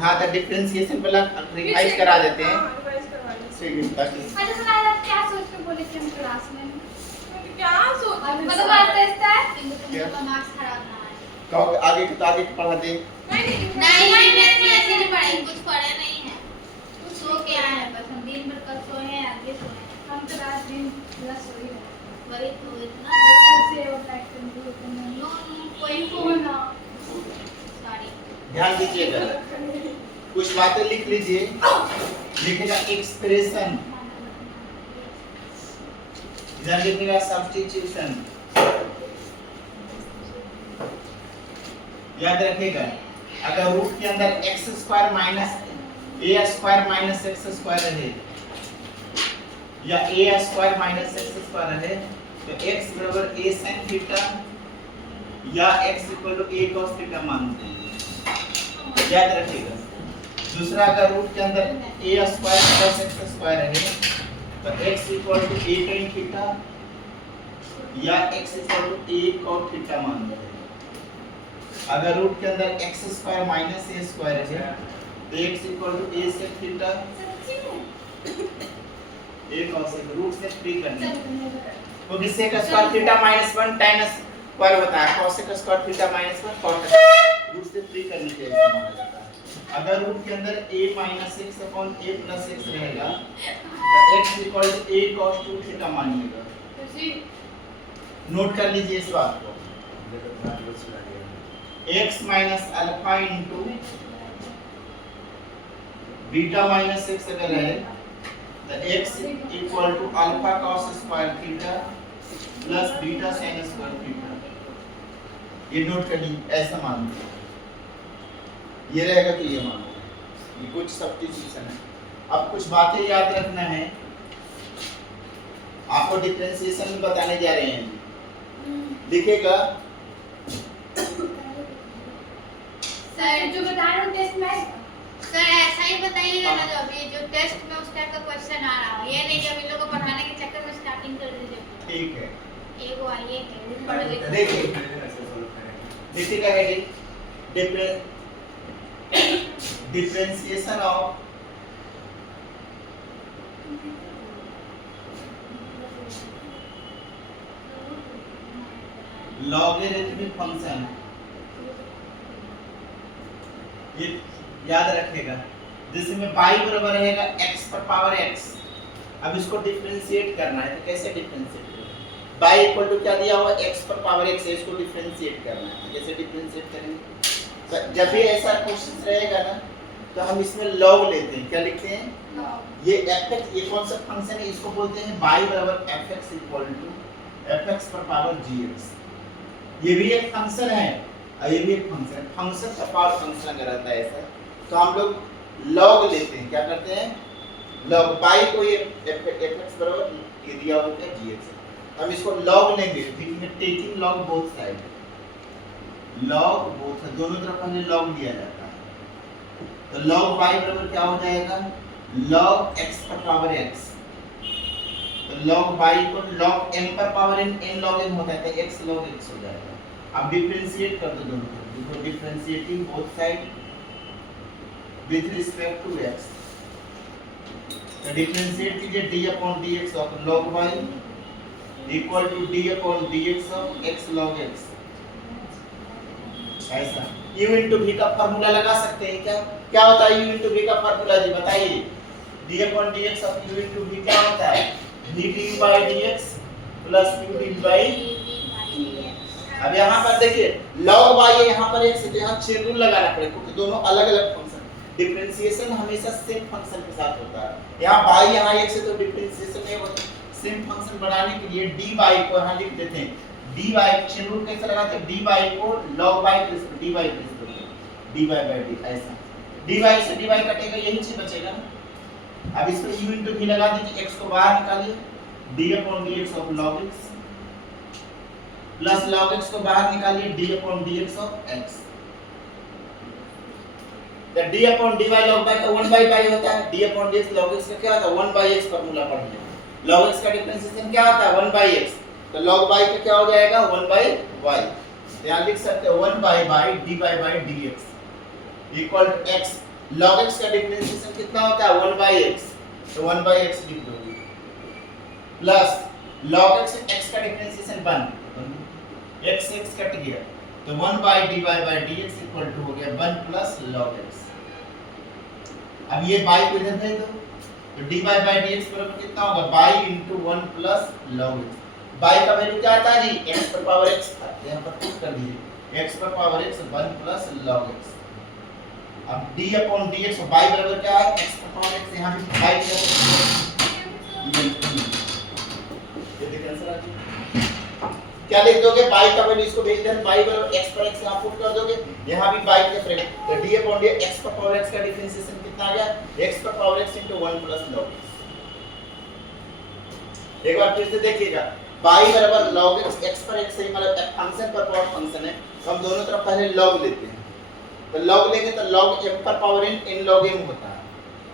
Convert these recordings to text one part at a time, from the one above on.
हाँ तो डिफरेंशिएशन वाला रिवाइज करा देते हैं। रिवाइज करवा लें। ठीक है ताकि अच्छा सुनाया आप क्या सोच के बोले कि हम क्लास में क्या सोच रहे हैं? मतलब आज टेस्ट है क्या? इनको मार्क्स खराब ना आए कहो आगे तो आगे पढ़ा दे। नहीं ऐसे नहीं पढ़े कुछ पढ़े नहीं है कुछ सो के आए हैं बस हम दिन भर कल सोए हैं आगे सोए हैं हम तो रात दिन पूरा सोए हैं वही तो इतना से और पैटर्न भी होते हैं नो कोई को ना सॉरी ध्यान दीजिएगा, कुछ बातें लिख लीजिए। लिखेगा एक्सप्रेशन, इधर लिखेगा सब्स्टिट्यूशन। याद रखिएगा, अगर रूट के अंदर x square minus a square minus x square रहे या a square minus x square रहे तो x बराबर a sin थीटा या x equal to a cos theta मानते हैं। याद रखिएगा। दूसरा, अगर रूट के अंदर a square plus x square रहे तो x equal to a sin theta या x equal to a cos theta मानते हैं। अगर रूट के अंदर x square minus a square रहे तो x equal to a sec theta a cos theta. Root से फ्री करना है क्योंकि sec square theta minus 1 tan square बताया, cos square theta minus 1 cos root से फ्री करने के लिए माना जाता है। अगर रूट के अंदर a minus x upon a plus x रहेगा तो x equal to a cos 2 theta मानिएगा। नोट कर लीजिए इस बात को। x minus alpha into beta minus x अगर है तो x equal to alpha cos square theta plus beta sin square theta. ये नोट कर लीजिए, ऐसा मान लो ये रहेगा तो ये मान लो। ये कुछ सब्स्टिट्यूशन है। अब कुछ बातें याद रखना है, आपको डिफरेंशिएशन में बताने जा रहे हैं। लिखेगा सर जो बता रहा हूं टेस्ट में सर ऐसा ही बताइएगा ना, जो अभी जो टेस्ट में उस टाइप का क्वेश्चन आ रहा हो, ये नहीं कि अभी लोगों को पढ़ाने के चक्कर में स्टार्टिंग कर दीजिए। ठीक है। एगो आइए है पढ़ लिख देखिए लिखेगा heading differentiation of logarithmic function. ये याद रखिएगा, जिसमें y बराबर रहेगा x पर पावर x। अब इसको डिफरेंशिएट करना है तो कैसे डिफरेंशिएट करेंगे? y इक्वल टू क्या दिया हुआ x पर पावर x है, इसको डिफरेंशिएट करना है। कैसे डिफरेंशिएट करेंगे? तो जब भी ऐसा क्वेश्चन रहेगा ना तो हम इसमें log लेते हैं। क्या लिखते हैं? ये fx, ये कौन सा फंक्शन है? इसको बोलते हैं y बराबर fx इक्वल टू fx पर पावर gx। ये भी एक फंक्शन है और ये भी एक फंक्शन है। फंक्शन का पावर फंक्शन अगर रहता है ऐसा तो हम लोग log लेते हैं। क्या करते हैं? log y को ये fx बराबर ये दिया होता है gx। हम इसको log लेंगे, ठीक, taking log both side, log both दोनों तरफ हमें log लिया जाता है। तो log y बराबर क्या हो जाएगा? log x पर पावर x। तो log y को log m पर पावर n log m होता है तो x log x हो जाएगा। अब डिफरेंशिएट कर दो दोनों को। देखो differentiating both side with respect to x। तो डिफरेंशिएट कीजिए d upon dx of log y equal to d upon dx of x log x। ऐसा u into v का फार्मूला लगा सकते हैं क्या? क्या होता है u into v का फार्मूला जी बताइए? d upon dx of u into v क्या होता है? v du by dx plus u du by। अब यहाँ पर देखिए log y है, यहाँ पर x है तो यहाँ चेन रूल लगाना पड़ेगा क्योंकि दोनों अलग-अलग फंक्शन। डिफरेंशिएशन हमेशा सेम फंक्शन के साथ होता है। यहाँ y यहाँ x है तो डिफरेंशिएशन नहीं होता। सेम फंक्शन बनाने के लिए dy को यहाँ लिख देते हैं। dy चेन रूल कैसे लगाते हैं? dy को log y plus dy plus dy by d ऐसा। dy से dy कटेगा, यही चीज बचेगा ना। अब इसमें u into v लगा दीजिए, x को बाहर निकालिए, d upon dx of log x plus log x को बाहर निकालिए, d upon dx of x। तो d upon dy log y का 1 by y होता है, d upon dx log x का क्या होता है? 1 by x फार्मूला पढ़ लिया। log x का डिफरेंशिएशन क्या होता है? 1 by x। तो log y का क्या हो जाएगा? 1 by y। यहाँ लिख सकते हैं 1 by dy by dx equal to x log x का डिफरेंशिएशन कितना होता है 1/x, तो 1/x लिख दोगे प्लस log x x का डिफरेंशिएशन 1, x x कट गया तो 1/dy/dx इक्वल टू हो गया 1 प्लस log x। अब ये y को इधर भेज दो तो dy/dx बराबर कितना होगा y into 1 plus log x। y का वैल्यू क्या आता है जी x पर पावर x था, यहां पर पुट कर दीजिए x पर power x 1 plus log x। अब d अपॉन dx y बराबर क्या है x पर पावर x, यहां भी y ये देखिए आंसर आ गया। क्या लिख दोगे y का वैल्यू इसको भेज देना y बराबर x पर x यहां पुट कर दोगे, यहां भी y के फ्रेम तो d अपॉन dx x पर पावर x का डिफरेंशिएशन कितना आ गया x पर power x 1 plus log x। एक बार फिर से देखिएगा y बराबर log x x पर x से मतलब फंक्शन पर पावर फंक्शन है तो हम दोनों तरफ पहले log लेते हैं, तो log लेंगे तो log m पर पावर n log m होता है।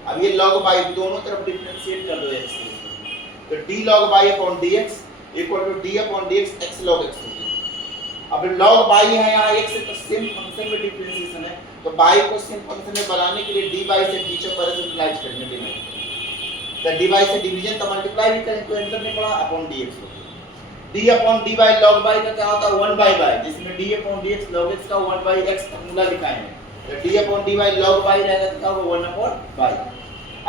अब ये log y दोनों तरफ डिफरेंशिएट कर दो x से तो d log y upon dx equal to d upon dx x log x हो गया। अब log y है यहाँ x से तो सेम फंक्शन में डिफरेंशिएशन है तो y को सेम फंक्शन में बनाने के लिए dy से d चौक से मल्टीप्लाई करने डिवाइड तो dy से डिवीजन तो मल्टीप्लाई भी करें तो एंटर नहीं पड़ा अपॉन dx हो गया। d upon dy log y का क्या होता है 1/y, जिसमें d upon dx log x का 1/x फॉर्मूला लिखाए हैं तो d upon dy log y रहेगा तो क्या होगा 1 अपॉन y।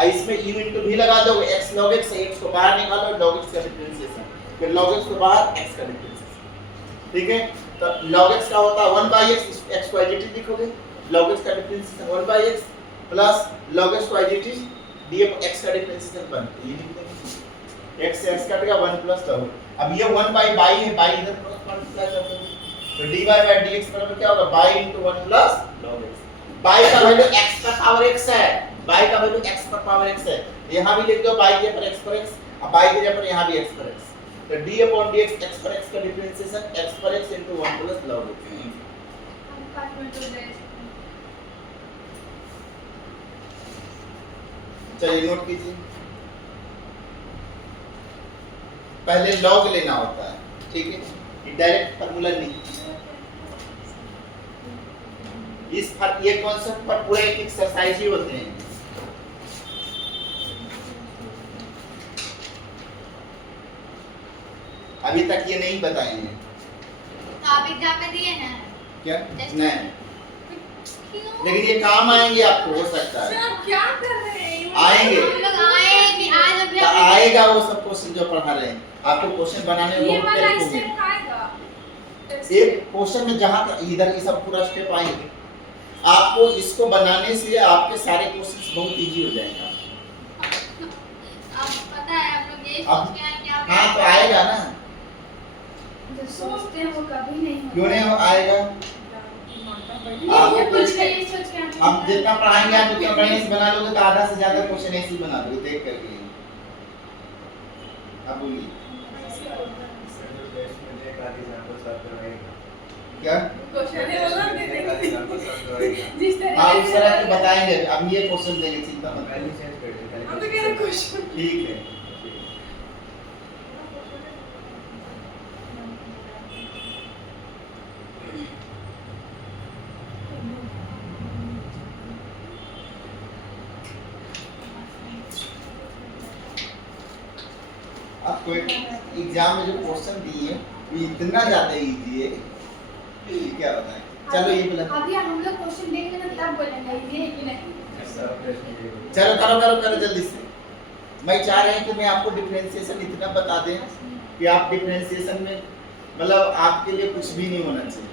इसमें u into v लगा दोगे x log x से x को बाहर निकालो log x का डिफरेंशिएशन फिर log x को बाहर x का डिफरेंशिएशन, ठीक है। तो log x का होता है 1/x, x को एज लिखोगे log x का differentiation 1/x plus log x को एज d x का डिफरेंशिएशन 1 ये लिख देंगे x से x कट गया 1 प्लस log। अब ये 1/y है y इधर क्रॉस मल्टीप्लाई कर दोगे तो dy/dx बराबर क्या होगा y into 1 plus log x। y का वैल्यू x पर पावर x है, y का वैल्यू x पर पावर x है, यहां भी लिख दो y के पर x पर x, अब y के जगह पर यहां भी x पर x तो d upon dx x पर x का डिफरेंशिएशन x पर x into 1 plus log x। चलिए नोट कीजिए, पहले log लेना होता है, ठीक है, ये डायरेक्ट फार्मूला नहीं। ये कॉन्सेप्ट पर पूरे एक एक्सरसाइज ही होते हैं। अभी तक ये नहीं बताए हैं तो आप एग्जाम में दिए हैं क्या टेस्ट नहीं, क्यों? लेकिन ये काम आएंगे आपको, हो सकता सर है आप क्या कर रहे हैं आएंगे। हम लोग आए कि आज अभी तो आएगा वो सब क्वेश्चन जो पढ़ा रहे हैं आपको, क्वेश्चन बनाने में ये बहुत वाला हेल्प होगी। स्टेप आएगा एक क्वेश्चन में जहां तक इधर ये सब पूरा स्टेप आएंगे, आपको इसको बनाने से आपके सारे क्वेश्चंस बहुत इजी हो जाएंगे। अब पता है आप लोग ये अब- सोच के आए कि आप हाँ तो आएगा ना, जो सोचते हैं वो कभी नहीं होता। क्यों नहीं आएगा। ये कुछ नहीं सोच के आते हैं। आप जितना पढ़ाएंगे आप उतना बढ़िया से बना लोगे तो आधा से ज्यादा क्वेश्चन ऐसे ही बना दोगे देख करके। अब बोलिए क्या क्वेश्चन है बोला दे देंगे जिस तरह हाँ उस तरह के बताएंगे, अब ये क्वेश्चन देंगे चिंता मत करो। हम तो कह रहे क्वेश्चन ठीक है आपको एग्जाम में जो क्वेश्चन दिए ये इतना ज्यादा इजी है क्या बताएं। चलो ये बोला अभी हम लोग क्वेश्चन देंगे ना तब बोलेंगे ये है कि नहीं। चलो करो करो करो जल्दी से। मैं चाह रहे हैं कि मैं आपको डिफरेंशिएशन इतना बता दें कि आप डिफरेंशिएशन में मतलब आपके लिए कुछ भी नहीं होना चाहिए।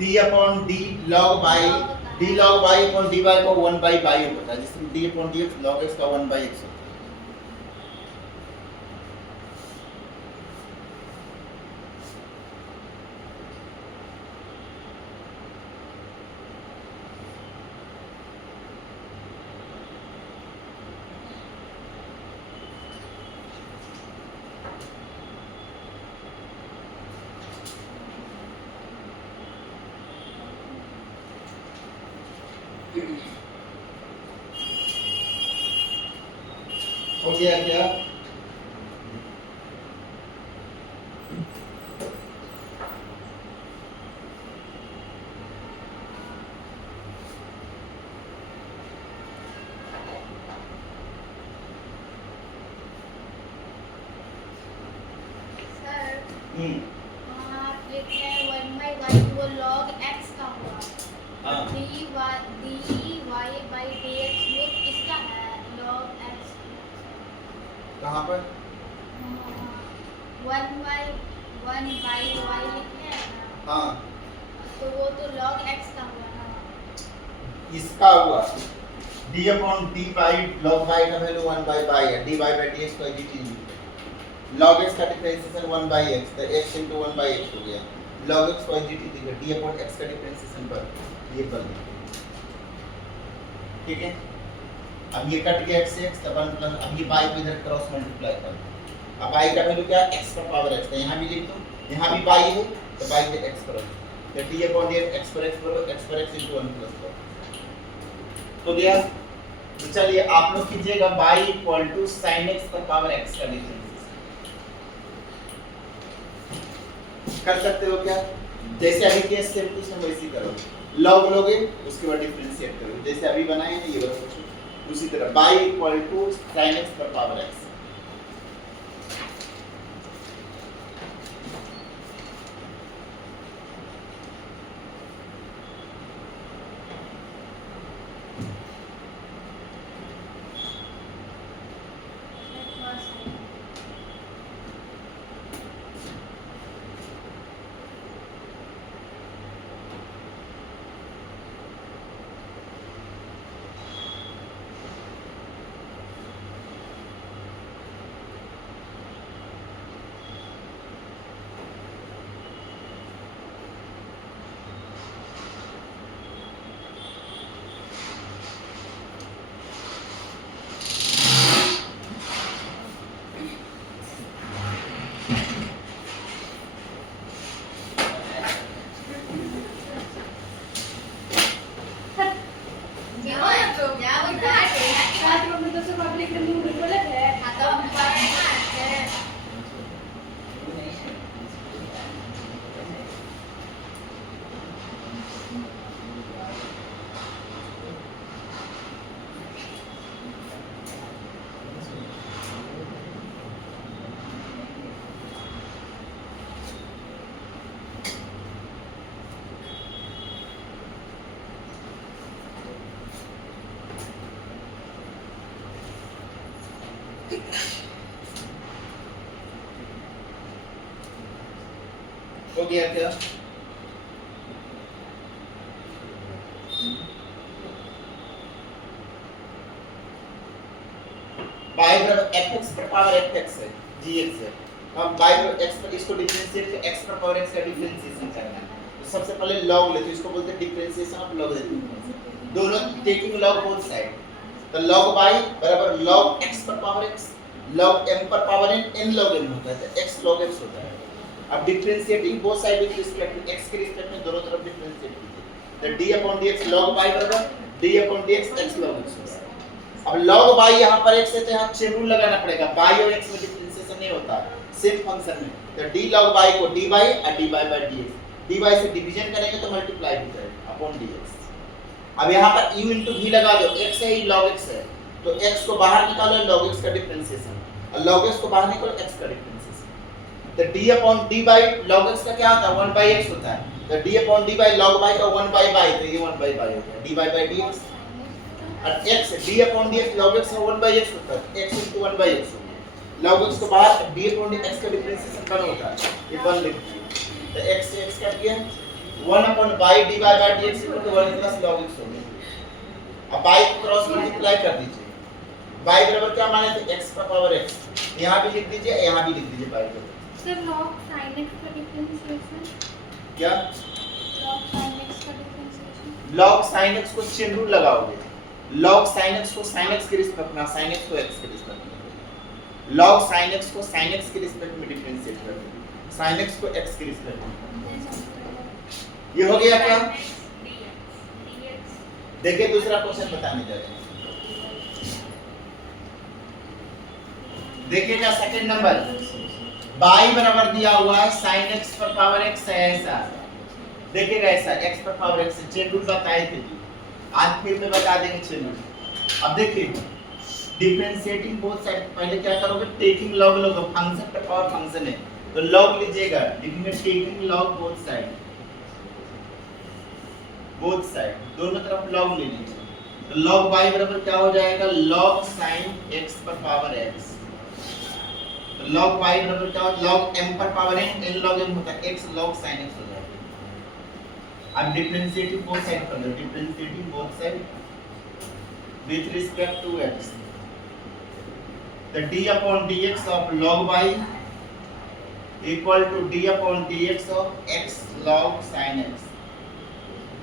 d upon d log by d log by upon dy को 1 बाई बाई होता है, जिसमें d upon dx log x का 1 बाई x होता है। हो गया क्या? सर हम्म आप लिखते हैं 1 बाई y वो log x का हुआ, हाँ dy by dx वो किसका है? log x। कहाँ पर? 1 बाई y लिखे हैं ना, हाँ तो वो तो log x का हुआ ना। इसका हुआ d upon d by log y का वैल्यू 1 बाई बाई है, dy बाई dx को dt log x का डिफरेंशिएशन 1 बाई x, तो x into 1 बाई x हो गया, log x को dt दिया, d अपॉन x का डिफरेंशिएशन पर ये कर देंगे, ठीक है। अब ये कट गया x से x, तब 1 प्लस, अब ये y को इधर क्रॉस मल्टीप्लाई कर, अब y का वैल्यू क्या है? x का पावर x, तो यहाँ भी लिख दो, यहाँ भी y है तो y पे x करो, तो d अपॉन dx x पर x करो, x पर x into 1 प्लस करो, हो गया। तो चलिए आप लोग कीजिएगा y equal to sin x पर पावर x का डिफरेंशिएशन कर सकते हो क्या? जैसे अभी केस सेम टू सेम वैसे करो, log लोगे उसके बाद डिफरेंशिएट करो, जैसे अभी बनाए हैं ये वाला उसी तरह y equal to sin x पर पावर x। हो गया क्या? y बराबर fx पर पावर fx है, gx है। अब y पर x पर इसको डिफरेंशिएट करके x पर पावर x का डिफरेंशिएशन करना है। तो सबसे पहले log लेते हैं, इसको बोलते हैं डिफरेंशिएशन ऑफ लॉगरिथम। दोनों टेकिंग log बोथ साइड। तो log y बराबर log x पर पावर x, log m पर पावर n log m होता है, तो x log x होता है। अब differentiating both side with respect to x के रिस्पेक्ट में दोनों तरफ डिफरेंशिएट कीजिए। तो d upon dx log y बराबर d upon dx x log x होता है। अब log y यहाँ पर x है तो यहाँ चेन रूल लगाना पड़ेगा, y और x में डिफरेंशिएशन नहीं होता सेम फंक्शन में। तो d log y को dy और dy by dx, dy से डिवीजन करेंगे तो मल्टीप्लाई हो जाएगा अपॉन dx। अब यहाँ पर u into v लगा दो, x है log x है, तो x को बाहर निकालो log x का डिफरेंशिएशन, और log x को बाहर निकालो x का डिफरेंशिएशन। तो d upon d by log x का क्या आता है? 1 by x होता है। तो d upon d by log y का 1 by y, तो ये 1 by y होता है, dy by dx। और x d upon dx log x का 1 by x होता है, x into 1 by x होता है। log x को बाहर d upon dx का डिफरेंशिएशन 1 होता है, ये 1 लिख दीजिए। तो x से x कट गया, 1 upon y dy by dx equal to 1 plus log x हो गया। अब y को क्रॉस मल्टीप्लाई कर दीजिए, y बराबर क्या माने थे x का पावर x, यहाँ भी लिख दीजिए, यहाँ भी लिख दीजिए y को। सर log sin x का डिफरेंशिएशन, क्या log sin x का डिफरेंशिएशन, log sin x को चेन रूल लगाओगे, log sin x को sin x के रिस्पेक्ट में, sin x को x के रिस्पेक्ट में, log sin x को sin x के रिस्पेक्ट में डिफरेंशिएट कर दो, sin x को x के रिस्पेक्ट में। ये हो गया क्या? देखिए दूसरा क्वेश्चन बताने जा रहे हैं, देखिएगा सेकंड नंबर, y बराबर दिया हुआ है sin x पर पावर x है ऐसा, देखिएगा ऐसा x पर पावर x से चेन रूल बताए थे, आज फिर में बता देंगे चेन रूल। अब देखिए डिफरेंशिएटिंग बोथ साइड, पहले क्या करोगे टेकिंग log लोगे, फंक्शन पर पावर फंक्शन है तो log लीजिएगा, लिखेंगे taking log both side, both side दोनों तरफ log ले लीजिए, तो log y बराबर क्या हो जाएगा log sin x पर पावर x, तो log y बराबर क्या होगा log m पर power n, n log m होता है x log sin x हो जाएगा। अब डिफरेंशिएटिंग बोथ साइड कर दो, differentiating both side with respect to x, the d upon dx of log y equal to d upon dx of x log sin x,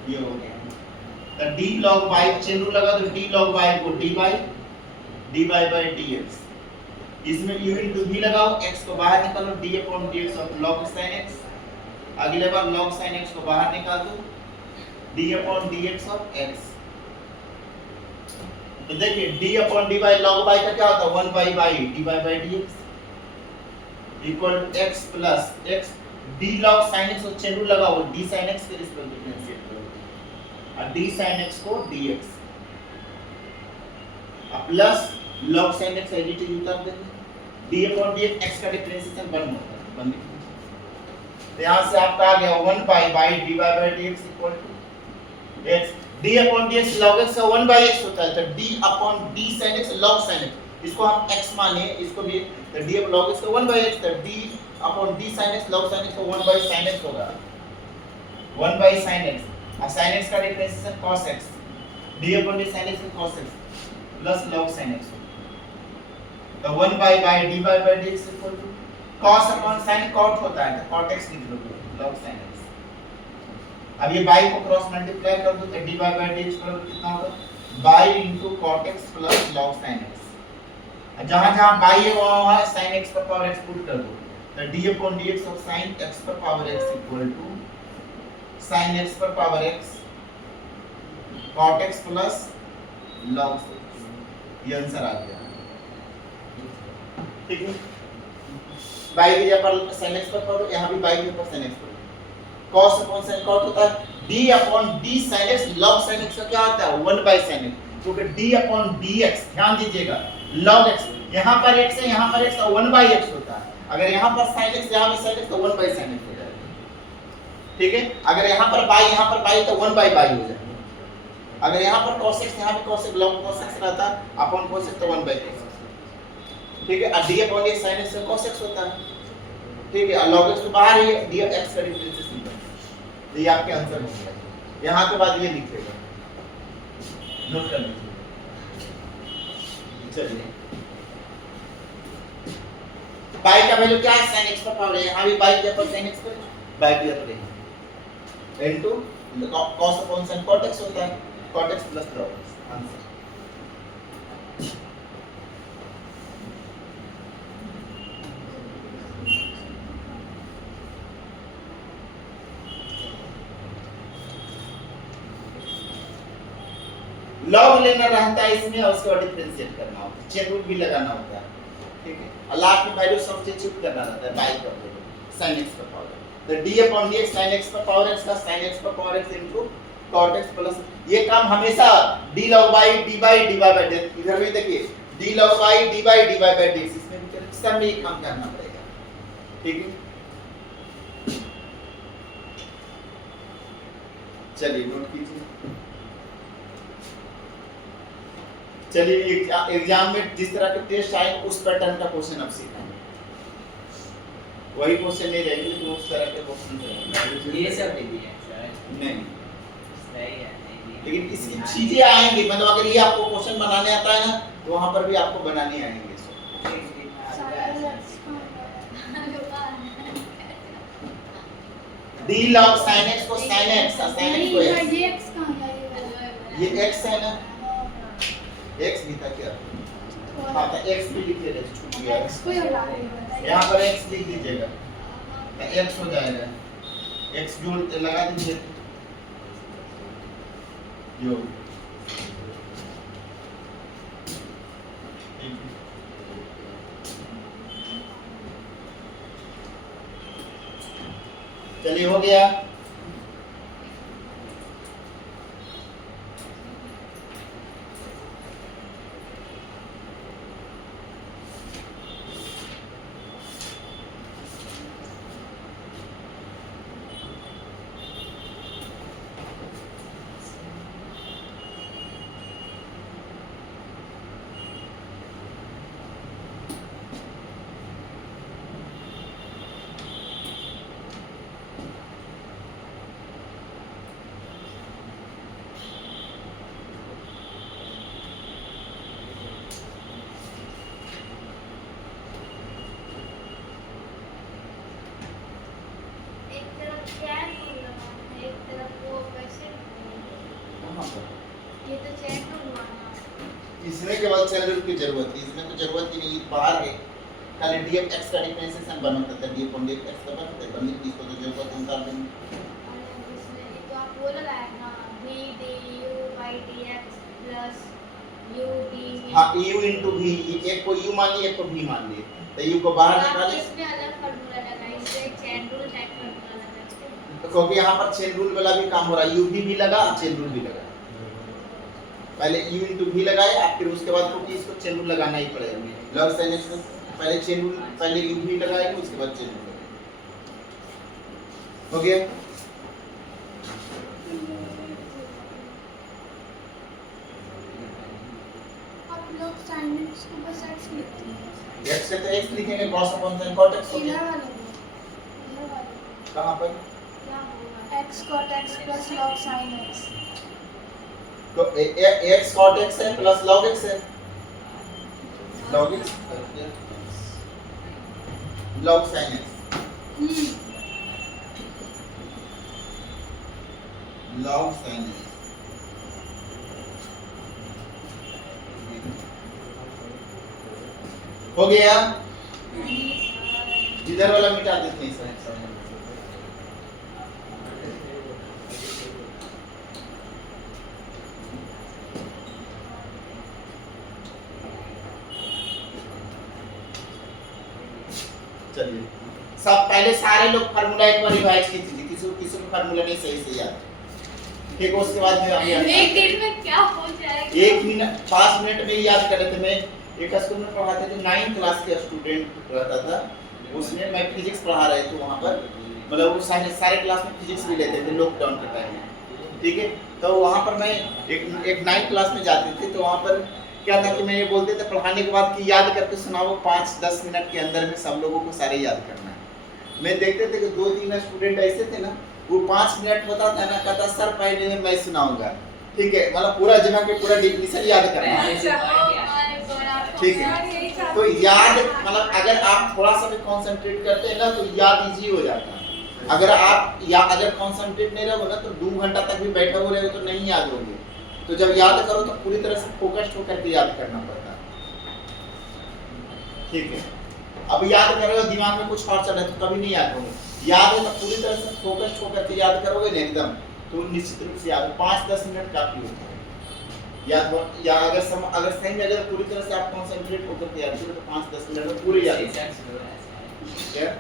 ये हो गया। तो d log y chain rule लगा तो d log y को dy by dx, इसमें u into v लगाओ, x को बाहर निकालो, d upon dx of log sin x, अगले बार log sin x को बाहर निकाल दो, d upon dx of x, तो देखिए d upon dy log y का क्या होता है 1 by y dy by dx equal x plus x d log sin x को चेन रूल लगाओ, d sin x के रिस्पेक्ट में डिफरेंशिएट करो, और d sin x को dx, अब plus log sin x additive उतार देंगे, d upon dx x का डिफरेंशिएशन 1 होता है, 1 तो यहाँ से आपका आ गया 1 by y dy by dx equal to x, d upon dx log x का 1 by x होता है, तो d upon d sin x log sin x, इसको हम x माने, इसको भी तो d log x का 1 by x, तो d upon d sin x log sin x को 1 by sin x होगा, 1 by sin x, और sin x का differentiation cos x, d upon d sin x cos x plus log sin x, तो 1 by dy by dx equal to cos upon sin cot होता है, तो cot x लिख लो log sin x। अब ये y को cross multiply कर दो तो dy by dx बराबर कितना होगा y into cot x plus log sin x, जहां-जहां y है वहां sin x पर पावर x पुट कर दो, तो d upon dx of sin x पर power x equal to sin x पर power x cot x plus log x, ये answer आ गया, ठीक है। y की जगह पर sin x पर पावर, यहाँ भी y की जगह पर sin x पर cos upon sin cot होता है, d upon d sin x log sin x का क्या होता है 1 by sin x, क्योंकि d upon dx ध्यान दीजिएगा log x, यहाँ पर x है, यहाँ पर x तो 1 by x होता है, अगर यहाँ पर sin x यहाँ पर sin x तो 1 by sin x हो जाएगा, ठीक है। अगर यहाँ पर y तो 1 by y हो जाएगा, अगर यहाँ पर cos x यहाँ भी cos x log cos x रहता है upon cos x तो 1 by cos x, ठीक है। और d upon dx sin x से cos x होता है, ठीक है, और log x तो बाहर ही है, d x का डिफरेंशिएशन, ये आपके आंसर हो गया। यहाँ के बाद ये लिखिएगा, नोट कर लीजिए, चलिए y का वैल्यू क्या है sin x पर पावर है, यहाँ भी y के ऊपर sin x पर y के ऊपर है into cos upon sin cot x होता है, cot x plus log x, answer. Log लेना रहता है इसमें, और उसके बाद डिफरेंशिएट करना होता है, चेन रूल भी लगाना होता है, ठीक है, और लास्ट में वैल्यू सब्स्टिट्यूट करना रहता है y का वैल्यू sin x पर पावर, तो d upon dx sin x पर पावर x का sin x पर power x into cot x plus, ये काम हमेशा d log y dy by dx, इधर भी देखिए d log y dy by dx, इसमें भी सब में ये काम करना पड़ेगा, ठीक है। चलिए नोट कीजिए, चलिए एग्जाम में जिस तरह के टेस्ट आए उस पैटर्न का क्वेश्चन अब सीखेंगे, वही क्वेश्चन नहीं रहेंगे लेकिन उस तरह के क्वेश्चन रहेंगे, ये सब नहीं है सर, नहीं, सही है, नहीं लेकिन इसकी चीजें आएंगी, मतलब अगर ये आपको क्वेश्चन बनाने आता है ना तो वहां पर भी आपको बनाने आएंगे। d log sin x को sin x और sin x को x, ये x कहाँ है? ये x है ना, x भी था क्या? हाँ तो x भी लिख लेते छूट गया, x को ही हटा देंगे। यहाँ पर x लिख दीजिएगा तो x हो जाएगा, x जोड़ लगा दीजिए योग। चलिए हो गया। एक तरफ चैन रूल लगाना है, एक तरफ वो कैसे कहाँ पर? ये तो चैन रूल लगाना। इसमें केवल चैन रूल की जरूरत है, इसमें तो जरूरत ही नहीं, बाहर है खाली df x का डिफरेंशिएशन बनता था, df on df x का बनता है, बनने की इसको तो जरूरत है निकाल देंगे। और इसमें ये तो आप वो लगाए ना v du by dx plus u d हाँ u into v, एक को u मान लिए एक को v मान लिए, तो u को बाहर निकाले इसमें अलग फार्मूला लगाए, इससे चैन रूल टाइप फार्मूला लगाते तो क्योंकि यहाँ पर चेन रूल वाला भी काम हो रहा है, u भी लगा चेन रूल भी लगा, पहले u into v लगाए आप, फिर उसके बाद क्योंकि इसको चेन रूल लगाना ही पड़ेगा, log sin x में पहले चेन रूल, पहले u भी लगाएंगे उसके बाद चेन रूल लगाएंगे। हो गया? आप लोग sin x को बस x लिखते हैं। x से तो x लिखेंगे, cos upon sin cot x हो इधर गया। वाले में, इधर वाले में। कहाँ पर? क्या होगा x cot x plus log sin x। तो x cot x है प्लस log x है, log x log sin x, log sin x हो गया। इधर वाला मिटा देते हैं सर। चलिए सब पहले सारे लोग फार्मूला एक बार रिवाइज कीजिए, किसी को फार्मूला नहीं सही से याद, ठीक है? उसके बाद में एक दिन में क्या हो जाएगा? 1 मिनट 5 मिनट में ही याद कर लेते। मैं एक स्कूल में पढ़ाते थे, 9th क्लास के स्टूडेंट रहता था, उसमें मैं फिजिक्स पढ़ा रहे थे वहाँ पर, मतलब वो सारे क्लास में फिजिक्स भी लेते थे लॉकडाउन के टाइम में, ठीक है? तो वहाँ पर मैं एक 9th क्लास में जाते थे, तो वहाँ पर क्या था कि मैं ये बोलते थे पढ़ाने के बाद कि याद करके सुनाओ, 5-10 मिनट के अंदर में सब लोगों को सारे याद करना है। मैं देखते थे कि 2-3 स्टूडेंट ऐसे थे ना, वो 5 मिनट होता था ना, कहता सर पहले मैं सुनाऊंगा, ठीक है? मतलब पूरा जगह के पूरा डिफिनेशन याद करना है, ठीक है? तो याद मतलब अगर आप थोड़ा सा भी कंसंट्रेट करते हैं ना तो याद इजी हो जाता है। अगर आप अगर कंसंट्रेट नहीं रहोगे ना तो 2 घंटा तक भी बैठे हुए रहोगे तो नहीं याद होंगे। तो जब याद करो तो पूरी तरह से फोकस्ड होकर के याद करना पड़ता है, ठीक है? अब याद कर रहे हो दिमाग में कुछ और चल रहा है तो कभी नहीं याद होगा। याद है तो पूरी तरह से फोकस्ड होकर के याद करोगे ना एकदम, तो निश्चित रूप से याद 5-10 मिनट काफी होता है याद। या अगर सही में अगर पूरी तरह से आप कंसंट्रेट होकर के याद करो तो 5-10 मिनट में पूरे याद हो जाएगा।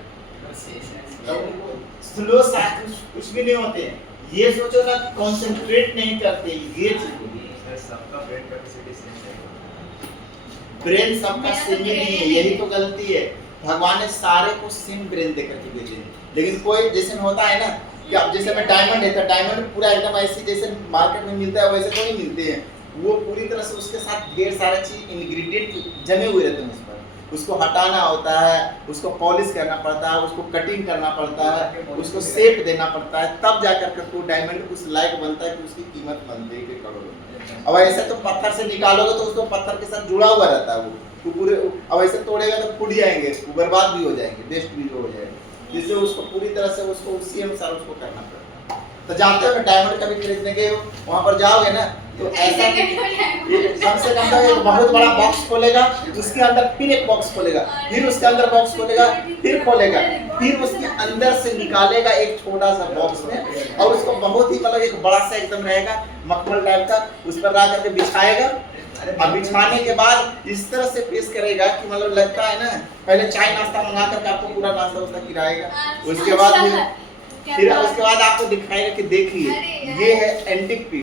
स्लो साइकिल कुछ भी नहीं होते हैं, ये सोचो ना कंसंट्रेट नहीं करते, ये सबका ब्रेन कैपेसिटी सेम है। ब्रेन सबका सेम ही नहीं है, यही तो गलती है। भगवान ने सारे को सेम ब्रेन देकर के भेजे हैं, लेकिन कोई जैसे होता है ना कि अब जैसे मैं डायमंड है तो डायमंड पूरा एकदम ऐसे जैसे मार्केट में मिलता है वैसे तो नहीं मिलते हैं, वो पूरी तरह से उसके साथ ढेर सारे चीज इंग्रेडिएंट जमे हुए रहते हैं उस पर। उसको हटाना होता है, उसको पॉलिश करना पड़ता है, उसको कटिंग करना पड़ता है, उसको शेप देना पड़ता है, तब जाकर के वो डायमंड उस लायक बनता है कि उसकी कीमत बनती है करोड़ों। अब ऐसे तो पत्थर से निकालोगे तो उसको पत्थर के साथ जुड़ा हुआ रहता है वो पूरे। अब ऐसे तोड़ेगा तो फूट जाएंगे, वो बर्बाद भी हो जाएंगे, वेस्ट भी हो जाएगा। जिससे उसको पूरी तरह से उसको उसी अनुसार उसको करना पड़ता है। तो जानते हो डायमंड कभी खरीदने गए हो, वहाँ पर जाओगे ना तो ऐसा कम से कम एक बहुत बड़ा बॉक्स खोलेगा, उसके अंदर फिर एक बॉक्स खोलेगा, फिर उसके अंदर बॉक्स खोलेगा, फिर खोलेगा, फिर उसके अंदर से निकालेगा एक छोटा सा बॉक्स में, और उसको बहुत ही मतलब एक बड़ा सा एकदम रहेगा मखमल टाइप का, उस पर ला करके बिछाएगा। अब बिछाने के बाद इस तरह से पेश करेगा कि मतलब लगता है ना, पहले चाय नाश्ता मंगा करके आपको पूरा नाश्ता उसका खिलाएगा, उसके बाद फिर उसके बाद आपको दिखाएगा कि देखिए ये है एंटीक पीस।